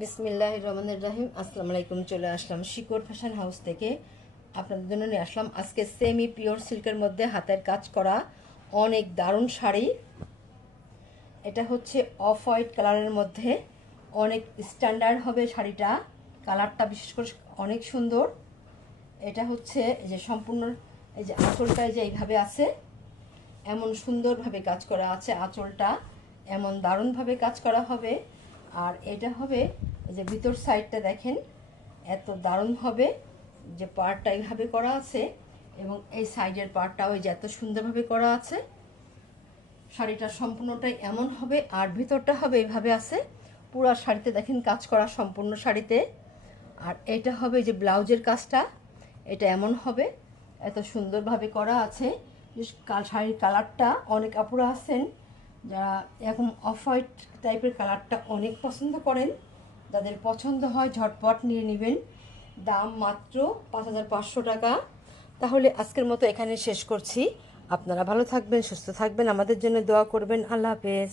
বিসমিল্লাহির রহমানির রহিম। আসসালামু আলাইকুম। চলে আসলাম শিকড় ফ্যাশন হাউস থেকে। আপনাদের জন্য নিয়ে আসলাম আজকে সেমি পিওর সিল্কের মধ্যে হাতের কাজ করা অনেক দারুণ শাড়ি। এটা হচ্ছে অফ হোয়াইট কালারের মধ্যে, অনেক স্ট্যান্ডার্ড হবে শাড়িটা। কালারটা বিশেষ করে অনেক সুন্দর। এটা হচ্ছে এই যে সম্পূর্ণ এই যে আঁচলটা যে এইভাবে আছে, এমন সুন্দরভাবে কাজ করা আছে। আঁচলটা এমন দারুণভাবে কাজ করা হবে। আর এটা হবে এই যে ভিতর সাইডটা দেখেন, এত দারুণ হবে যে পার্টটা এইভাবে করা আছে এবং এই সাইডের পার্টটাও এই যে এত সুন্দরভাবে করা আছে। শাড়িটা সম্পূর্ণটাই এমন হবে আর ভিতরটা হবে এইভাবে আছে। পুরো শাড়িতে দেখেন কাজ করা সম্পূর্ণ শাড়িতে। আর এটা হবে যে ব্লাউজের কাজটা, এটা এমন হবে, এত সুন্দরভাবে করা আছে। শাড়ির কালারটা অনেক আপুরা আছেন যারা এরকম অফ হোয়াইট টাইপের কালারটা অনেক পছন্দ করেন। যাদের পছন্দ হয় ঝটপট নিয়ে নেবেন। দাম মাত্র 5500 টাকা। তাহলে আজকের মতো এখানে শেষ করছি। আপনারা ভালো থাকবেন, সুস্থ থাকবেন, আমাদের জন্য দোয়া করবেন। আল্লাহ হাফেজ।